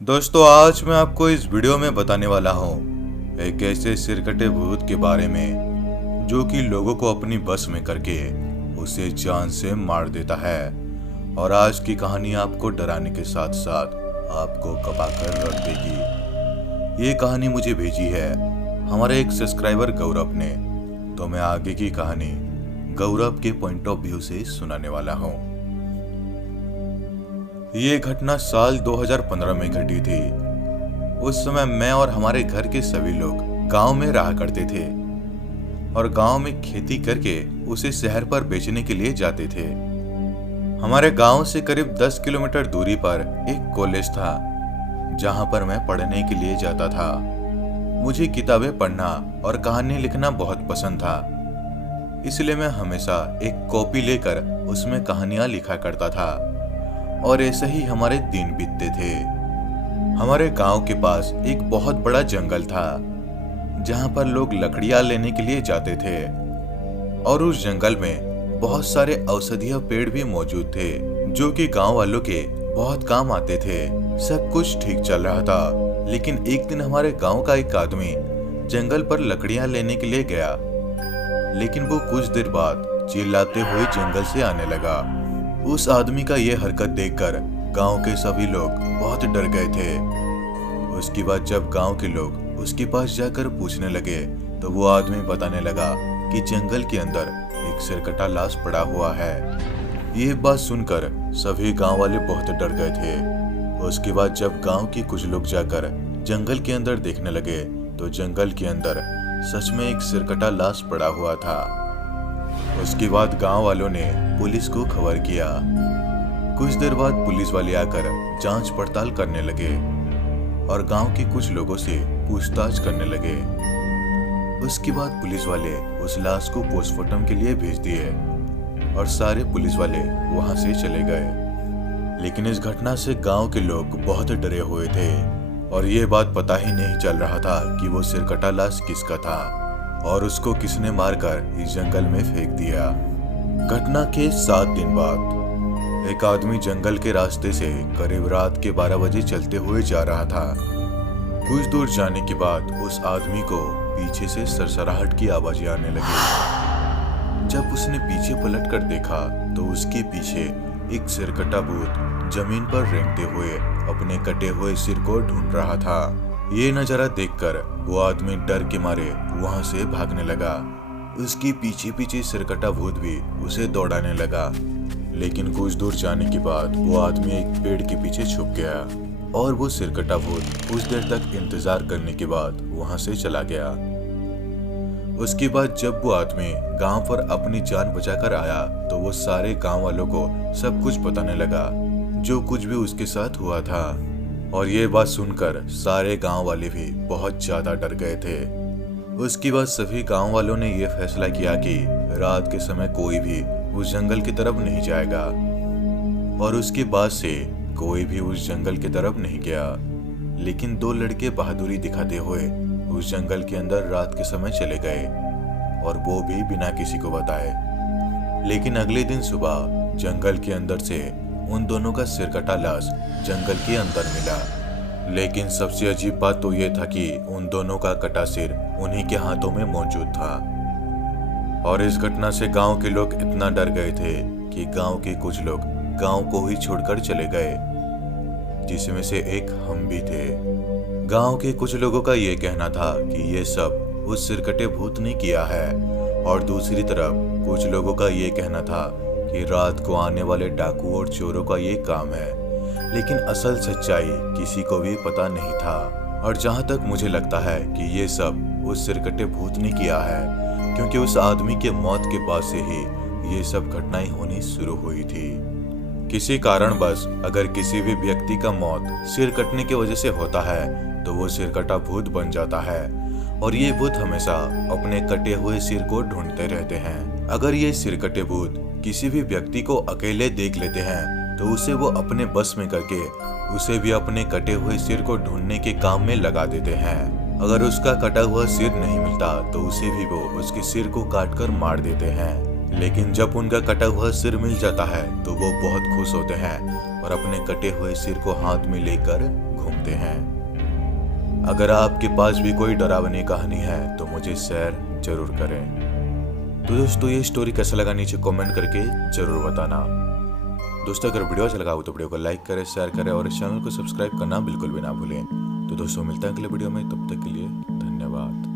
दोस्तों, आज मैं आपको इस वीडियो में बताने वाला हूँ एक ऐसे सिरकटे भूत के बारे में जो कि लोगों को अपनी बस में करके उसे जान से मार देता है। और आज की कहानी आपको डराने के साथ साथ आपको कपा कर रख देगी। ये कहानी मुझे भेजी है हमारे एक सब्सक्राइबर गौरव ने, तो मैं आगे की कहानी गौरव के पॉइंट ऑफ व्यू से सुनाने वाला हूँ। ये घटना साल 2015 में घटी थी। उस समय मैं और हमारे घर के सभी लोग गांव में रहा करते थे और गांव में खेती करके उसे शहर पर बेचने के लिए जाते थे। हमारे गांव से करीब 10 किलोमीटर दूरी पर एक कॉलेज था जहां पर मैं पढ़ने के लिए जाता था। मुझे किताबें पढ़ना और कहानी लिखना बहुत पसंद था, इसलिए मैं हमेशा एक कॉपी लेकर उसमें कहानियां लिखा करता था और ऐसे ही हमारे दिन बीतते थे। हमारे गांव के पास एक बहुत बड़ा जंगल था जहां पर लोग लकड़ियां लेने के लिए जाते थे और उस जंगल में बहुत सारे औषधीय पेड़ भी मौजूद थे जो कि गांव वालों के बहुत काम आते थे। सब कुछ ठीक चल रहा था, लेकिन एक दिन हमारे गांव का एक आदमी जंगल पर लकड़ियां लेने के लिए गया, लेकिन वो कुछ देर बाद चिल्लाते हुए जंगल से आने लगा। उस आदमी का ये हरकत देखकर गांव के सभी लोग बहुत डर गए थे। उसके बाद जब गांव के लोग उसके पास जाकर पूछने लगे तो वो आदमी बताने लगा कि जंगल के अंदर एक सिरकटा लाश पड़ा हुआ है। ये बात सुनकर सभी गांव वाले बहुत डर गए थे। उसके बाद जब गांव के कुछ लोग जाकर जंगल के अंदर देखने लगे तो जंगल के अंदर सच में एक सिरकटा लाश पड़ा हुआ था। उसके बाद गांव वालों ने पुलिस को खबर किया। कुछ देर बाद पुलिस वाले आकर जांच पड़ताल करने लगे और गांव के कुछ लोगों से पूछताछ करने लगे। उसके बाद पुलिस वाले उस लाश को पोस्टमार्टम के लिए भेज दिए और सारे पुलिस वाले वहां से चले गए। लेकिन इस घटना से गांव के लोग बहुत डरे हुए थे और ये बात पता ही नहीं चल रहा था कि वो सिरकटा लाश किसका था और उसको किसने मारकर इस जंगल में फेंक दिया। घटना के 7 दिन बाद एक आदमी जंगल के रास्ते से करीब रात के 12 बजे चलते हुए जा रहा था। कुछ दूर जाने के बाद उस आदमी को पीछे से सरसराहट की आवाजें आने लगी। जब उसने पीछे पलट कर देखा तो उसके पीछे एक सिरकटा भूत जमीन पर रेंगते हुए अपने कटे हुए सिर को ढूंढ रहा था। ये नजारा देखकर वो आदमी डर के मारे वहां से भागने लगा। उसके पीछे पीछे सिरकटा भूत भी उसे दौड़ाने लगा, लेकिन कुछ दूर जाने के बाद वो आदमी एक पेड़ के पीछे छुप गया और वो सिरकटा भूत कुछ देर तक इंतजार करने के बाद वहां से चला गया। उसके बाद जब वो आदमी गांव पर अपनी जान बचाकर आया तो वो सारे गांव वालों को सब कुछ बताने लगा जो कुछ भी उसके साथ हुआ था। और ये बात सुनकर सारे गांव वाले भी बहुत ज्यादा डर गए थे। उसके बाद सभी गांव वालों ने यह फैसला किया कि रात के समय कोई भी उस जंगल की तरफ नहीं जाएगा और उसके बाद से कोई भी उस जंगल की तरफ नहीं गया। लेकिन 2 लड़के बहादुरी दिखाते हुए उस जंगल के अंदर रात के समय चले गए और वो भी बिना किसी को बताए। लेकिन अगले दिन सुबह जंगल के अंदर से उन दोनों का सिरकटा लाश जंगल के अंदर मिला। लेकिन सबसे अजीब बात तो यह था कि उन दोनों का कटा सिर उन्हीं के हाथों में मौजूद था। और इस घटना से गांव के लोग इतना डर गए थे कि गांव के कुछ लोग गांव को ही छोड़कर चले गए, जिसमें से एक हम भी थे। गांव के कुछ लोगों का यह कहना था कि ये सब उस सिरकटे भूत ने किया है और दूसरी तरफ कुछ लोगों का यह कहना था कि रात को आने वाले डाकू और चोरों का ये काम है। लेकिन असल सच्चाई किसी को भी पता नहीं था। और जहां तक मुझे लगता है कि ये सब उस सिरकटे भूत ने किया है, क्योंकि उस आदमी के मौत के बाद से ही ये सब घटनाएं होनी शुरू हुई थी। किसी कारणवश अगर किसी भी व्यक्ति का मौत सिर कटने की वजह से होता है तो वो सिरकटा भूत बन जाता है और ये भूत हमेशा अपने कटे हुए सिर को ढूंढते रहते हैं। अगर ये सिरकटे भूत किसी भी व्यक्ति को अकेले देख लेते हैं तो उसे वो अपने बस में करके उसे भी अपने कटे हुए सिर को ढूंढने के काम में लगा देते हैं। अगर उसका कटा हुआ सिर नहीं मिलता तो उसे भी वो उसके सिर को काटकर मार देते हैं। लेकिन जब उनका कटा हुआ सिर मिल जाता है तो वो बहुत खुश होते हैं और अपने कटे हुए सिर को हाथ में लेकर घूमते होते हैं। अगर आपके पास भी कोई डरावनी कहानी है तो मुझे शेयर जरूर करें। तो दोस्तों ये स्टोरी कैसा लगा नीचे कमेंट करके जरूर बताना। दोस्तों अगर वीडियो अच्छा लगा हो तो वीडियो को लाइक करें, शेयर करें और इस चैनल को सब्सक्राइब करना बिल्कुल भी ना भूलें। तो दोस्तों मिलते हैं अगले वीडियो में, तब तक के लिए धन्यवाद।